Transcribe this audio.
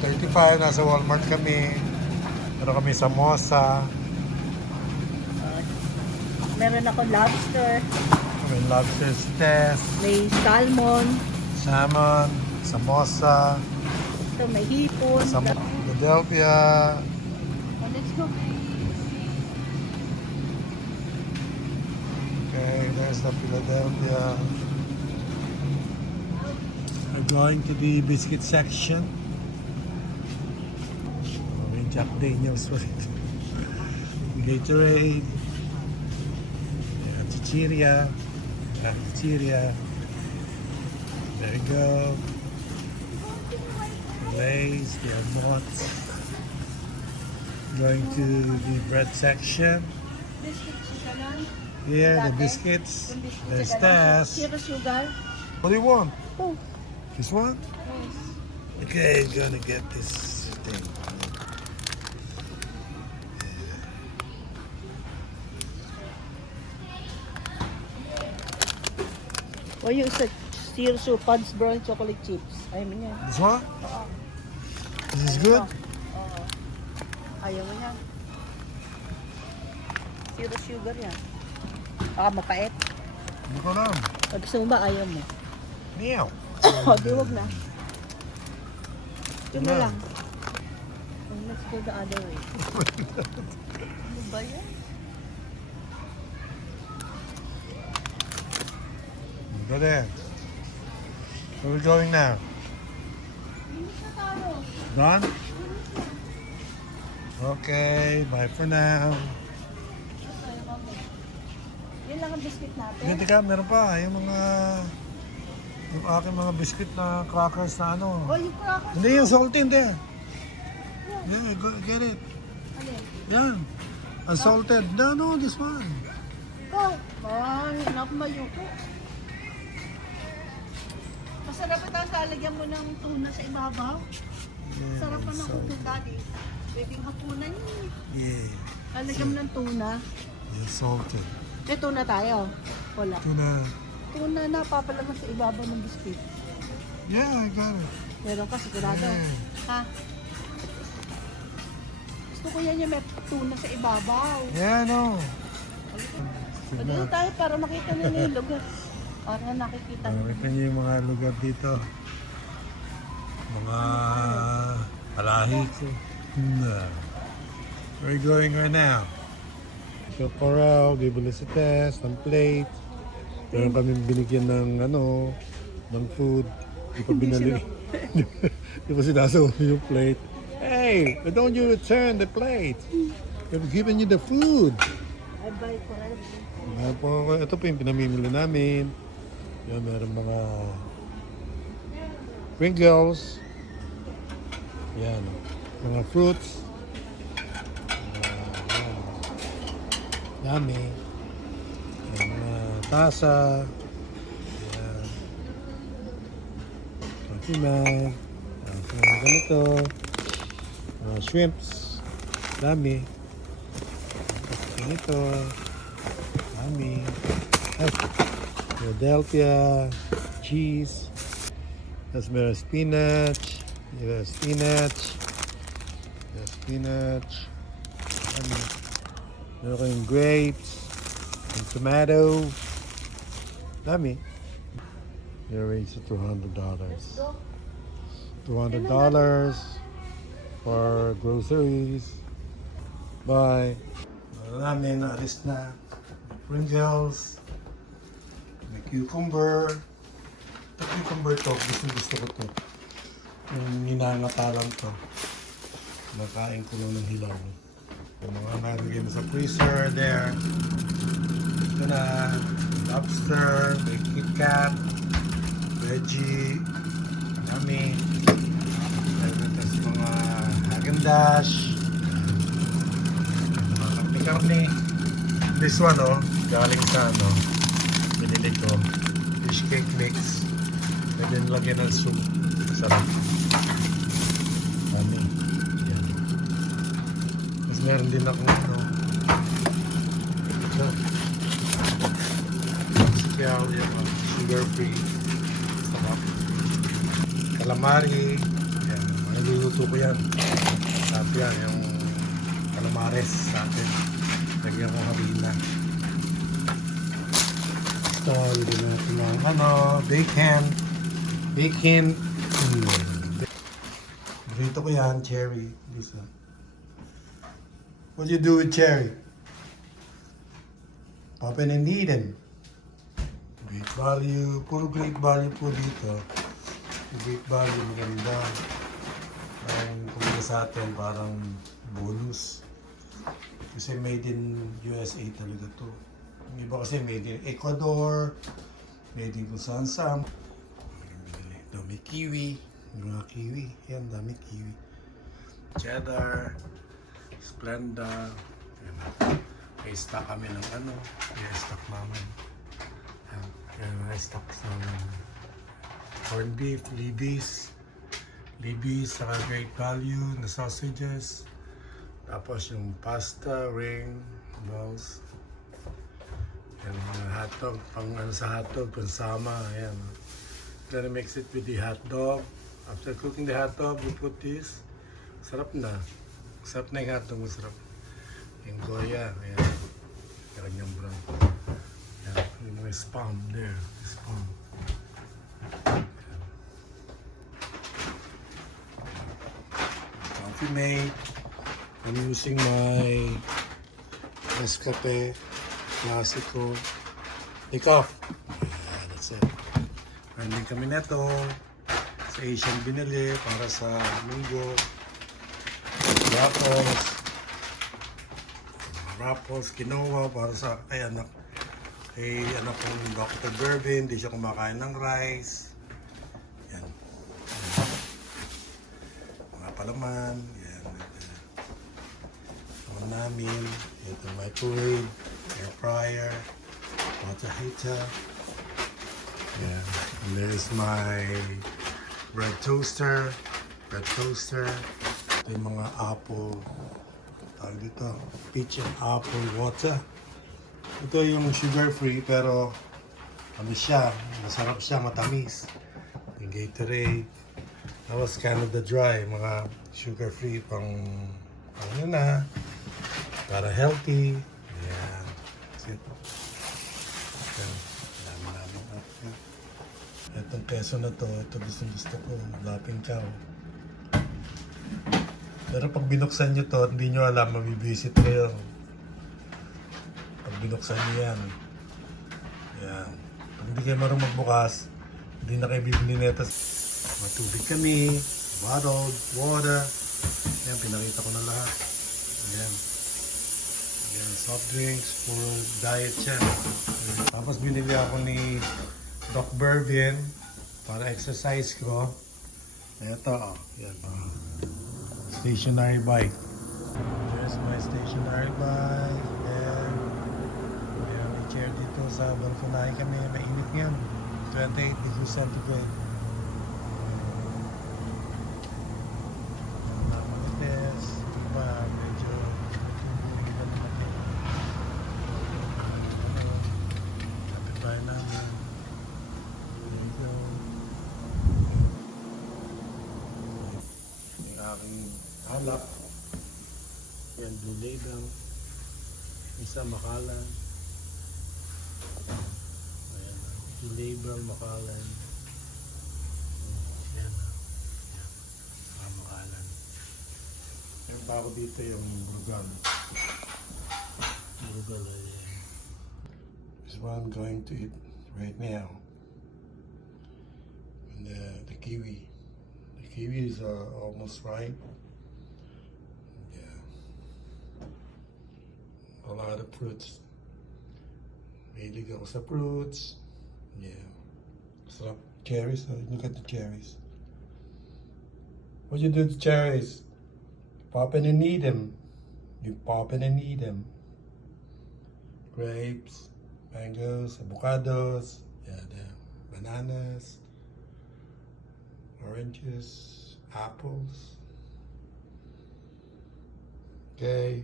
35. Nasa Walmart kami. Meron kami samosa. Meron ako lobster. May lobster test. May salmon. Salmon. Samosa. Ito, may hipon. Philadelphia. Oh, let's go. Okay, there's the Philadelphia. We're going to the biscuit section. May Jack Daniels ulit. Gatorade. Chichiria. Chichiria. There you go. Lays, they have nuts. Going to the bread section. Here, the biscuits. There's Taz. Zero sugar. What do you want? Oh, This one? yes. Okay, gonna get this thing. O yung isa, zero sugar, Puds Brown chocolate chips. Ayaw mo niya. This one? This is good? Oo. Ayaw mo niya. Zero sugar yan. Baka mapait. Hindi ko alam. Pag gusto mo ba, ayaw mo. Meow. O, di wag na. Yun na Wala. lang. Oh, let's go the other way. Ano ba yan? Go there. Where are we going now? Done? Okay, bye for now. Yun lang ang biscuit natin. Hindi ka, meron pa. Yung aking mga biscuit na crackers na ano. O, yung crackers. Hindi, yung salty, hindi. Yeah, get it. Alin? Yan. Unsalted. No, this one. Go. Ay, anak mayuko. Masarap ito sa lagyan mo ng tuna sa ibabaw. Yeah, Sarap pa ng salt. kuko daddy. Pwedeng hapunan yun. Yeah. Lalagyan mo ng tuna. Yeah, salted. May tuna tayo. Wala. Tuna. Tuna na papalaman sa ibabaw ng biscuit. Yeah, I got it. Meron ka sigurado. Yeah. Ha? Gusto ko yan yung may tuna sa ibabaw. Yeah, no. Pwede tayo para makita nila yung lugar. Para nakikita nila. Nakita niyo yung mga lugar dito. Mga alahi ko. Where are you going right now? So, Coral, bibili si Tess, ng plate. Meron kami binigyan ng ng food. Di pa binali. Di pa sinasawag yung plate. Hey, why don't you return the plate? We've given you the food. I buy Coral. Ito po yung pinamimili namin. Yan, meron mga Pringles. Yan, mga fruits. Yan. Dami. Yan, mga tasa. Yan. Coffee mag. Yan, ganito. Mga shrimps. Dami. Ganito. Dami. Ay. Philadelphia, cheese, there's more spinach, there's spinach, meron kayong grapes, and tomato, dami. They're raised to $200. $200 for groceries. Bye. Namin, alis na. Pringles. May cucumber. Ito cucumber to. Gusto ko to. Yung ninangatalan to. Nakain ko lang ng hilaw. Yung mga nalagay na sa freezer there. Ito na. Lobster. May KitKat. Veggie. Marami. Tapos mga Häagen-Dazs. Mga karne-karne. This one galing sa binili ko, fish cake mix. Pwede nilagyan ng soup. Sarap. Dami. Yan. Tapos meron din akong Siyaw yan. Sugar free. Sarap. Calamari. Yan. Mga ko yan. Sarap yan, yung calamares sa atin. Lagyan ko harina. Ito, lagyan natin ng bacon. Bacon. Dito ko yan, cherry. Lisa. What do you do with cherry? Open and eat them. Great value. Puro great value po dito. Great value, maganda. Parang kumbaga sa atin, parang bonus. Kasi made in USA talaga to. Yung iba kasi made in Ecuador, made in kung saan. Dami kiwi. Yung mga kiwi. Yan, dami kiwi. Cheddar. Splenda. Yan. May stock kami ng may stock namin. Yan, may stock namin. Corned beef, Libby's, saka great value na sausages. Tapos yung pasta, ring, balls. Yan, hotdog, pang sa hotdog, pansama, ayan. Gonna mix it with the hot dog. After cooking the hot dog, we put this. Sarap na. Sarap na yung hot dog, masarap. Yung goya, ayan. Kanyang brown. Ayan, yung mga spam there. Spam. Coffee mate. I'm using my Nescafe Classico. Take off. Yeah, that's it. Meron din kami neto sa Asian binili para sa linggo. Raffles, quinoa para sa kay anak kong Dr. Bervin, hindi siya kumakain ng rice. Yan. Mga palaman. Yan. Ito namin. Ito microwave, air fryer, water heater. Yan. And there's my bread toaster. Ito yung mga apple. Tawag dito, peach and apple water. Ito yung sugar free pero siya, masarap siya, matamis. Yung Gatorade. That was kind of the dry, mga sugar free pang na, para healthy. Ayan. That's it. Itong keso na to, ito gusto ko, laping chow. Pero pag binuksan nyo to, hindi nyo alam, mabibisit kayo. Pag binuksan nyo yan. Yan. Pag hindi kayo marunong magbukas, hindi na kayo bibili nito. Matubig kami, bottled, water. Yan, pinakita ko na lahat. Yan. Yan, soft drinks for diet yan. Tapos binili ako ni Doc Bervin para exercise ko. Ito, yan. Stationary bike. Here's my stationary bike. And may chair dito sa balkonahe kami. Mainit ngayon. 28 degrees centigrade. Manites. Diba? Medyo lapit tayo namin. There you go. Yung aking alak. Yan, Blue Label. Isa Macallan. Ayan, Blue Label, Macallan. Yan, yan. Mga Macallan. Meron pa ako dito yung Brugal. Brugal, ayan. This is what I'm going to eat right now. And the kiwi. The kiwi is almost ripe. A lot of fruits. Mahilig ako sa fruits. Yeah. Sarap. Cherries. Look at the cherries. What you do to cherries? Pop in and eat them. You pop in and eat them. Grapes, mangoes, avocados, yeah, the bananas, oranges, apples. Okay.